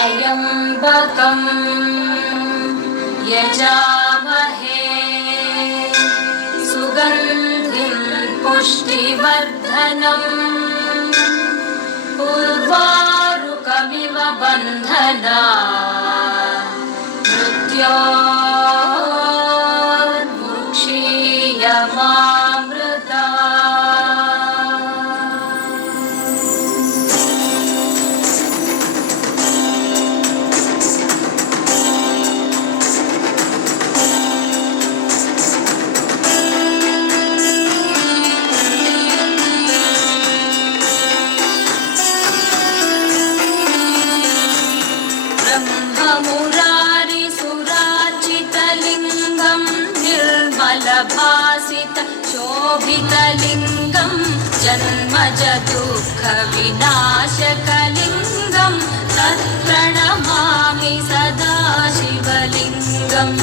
त्र्यम्बकं यजामहे सुगन्धिं पुष्टिवर्धनम् उर्वारुकमिव बन्धनात् मृत्योर्मुक्षीयमामृतात्। ब्रह्ममुरारिसुरार्चितलिङ्गं निर्मलभासित शोभितलिङ्गं जन्मज दुःखविनाशकलिङ्गं तत्प्रणमामि सदा शिवलिङ्गम्।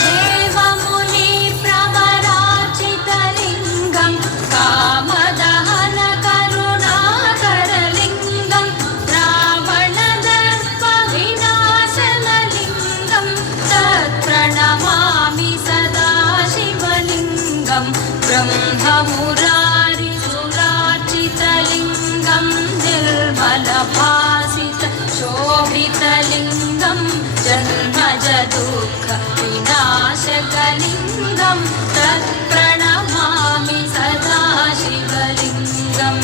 देवमुनिप्रवरार्चितलिङ्गं कामदहन करुणाकरलिङ्गं रावणदर्पविनाशनलिङ्गं तत्प्रणमामि सदा शिवलिङ्गं। ब्रह्ममुरारिसुरार्चितलिङ्गं निर्मलभासित शोभितलिङ्गं जन्मज दुःखविनाशकलिङ्गं तत्प्रणमामि सदा शिवलिङ्गम्।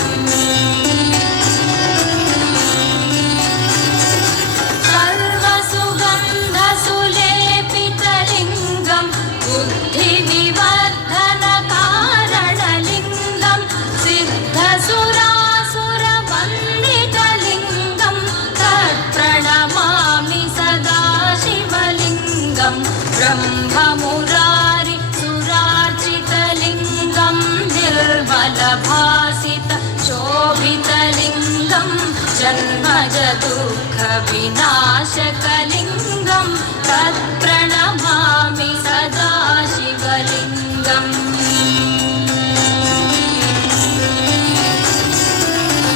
सर्वसुगन्धसुलेपितलिङ्गं बुद्धिविवर्धनकारणलिङ्गं सिद्धसुरासुरवन्दितलिङ्गं तत्प्रणमामि सदा शिवलिङ्गं। ब्रह्ममुरारिसुरार्चितलिङ्गं निर्मलभासित शोभितलिङ्गं जन्मज दुःखविनाशकलिङ्गं तत्प्रणमामि सदा शिवलिङ्गम्।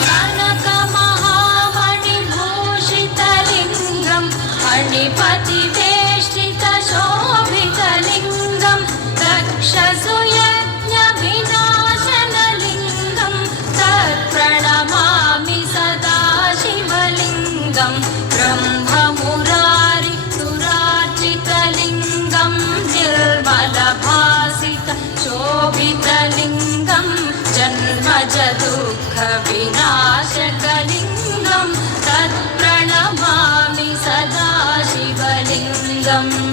कनकमहामणिभूषितलिङ्गं फणिपतिवेष्टितशोभितलिङ्गं दक्षसुयज्ञविनाशनलिङ्गं तत्प्रणमामि सदा शिवलिङ्गं। ब्रह्ममुरारिसुरार्चितलिङ्गं निर्मलभासित शोभितलिङ्गं जन्मज दुःखविनाशकलिङ्गं तत्प्रणमामि सदा शिवलिङ्गम्।